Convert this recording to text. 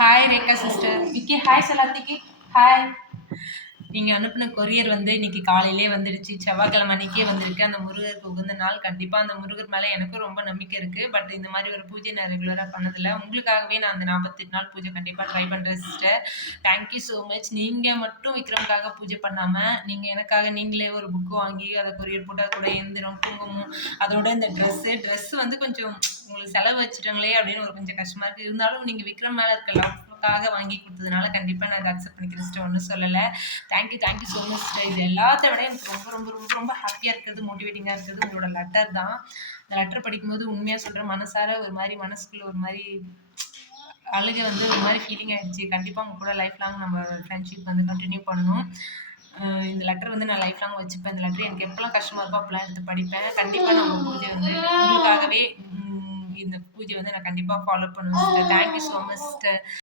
Hi Rekha sister. Vicky hi சலாத்திக்கு hi. நீங்கள் அனுப்பின கொரியர் வந்து இன்னைக்கு காலையிலே வந்துடுச்சு. செவ்வாய்க்கிழமை அன்னைக்கே வந்திருக்கு. அந்த முருகருக்கு உகந்த நாள். கண்டிப்பாக அந்த முருகர் மேலே எனக்கும் ரொம்ப நம்பிக்கை இருக்குது. பட் இந்த மாதிரி ஒரு பூஜை நான் ரெகுலராக பண்ணதில்லை. உங்களுக்காகவே நான் அந்த 48 நாள் பூஜை கண்டிப்பாக ட்ரை பண்ணுறேன் சிஸ்டர். Thank you so much. நீங்கள் மட்டும் விக்ரம்காக பூஜை பண்ணாமல் நீங்கள் எனக்காக நீங்களே ஒரு புக்கு வாங்கி அதை கொரியர் போட்டு அது கூட எந்திரம் குங்குமம் அதோட இந்த ட்ரெஸ்ஸு வந்து கொஞ்சம் உங்களுக்கு செலவு வச்சுட்டாங்களே அப்படின்னு ஒரு கொஞ்சம் கஷ்டமாக இருக்குது. இருந்தாலும் நீங்கள் விக்ரம் மேலே இருக்க லவ்க்காக வாங்கி கொடுத்ததுனால கண்டிப்பாக நான் அதை அக்செப்ட் பண்ணிக்கிறேன் சிஸ்டர். ஒன்றும் சொல்லலை. Thank you so much sister. இது எல்லாத்த விட எனக்கு ரொம்ப ரொம்ப ரொம்ப ரொம்ப ஹாப்பியாக இருக்கிறது, மோட்டிவேட்டிங்காக இருக்கிறது உங்களோட லெட்டர் தான். இந்த லெட்டர் படிக்கும்போது உண்மையாக சொல்கிறேன், மனசார ஒரு மாதிரி மனசுக்குள்ள ஒரு மாதிரி அழுகை வந்து ஒரு மாதிரி ஃபீலிங் ஆகிடுச்சு. கண்டிப்பாக உங்க கூட லைஃப் லாங் நம்ம ஃப்ரெண்ட்ஷிப் வந்து கண்டினியூ பண்ணணும். இந்த லெட்டர் வந்து நான் லைஃப் லாங் வச்சுப்பேன். இந்த லெட்டர் எனக்கு எப்போல்லாம் கஷ்டமாக இருக்கோ அப்போல்லாம் எடுத்து படிப்பேன். கண்டிப்பாக நம்ம பூஜை வந்து உங்களுக்காகவே இந்த பூஜை வந்து நான் கண்டிப்பாக ஃபாலோ பண்ணுவேன் sister. Thank you so much sister.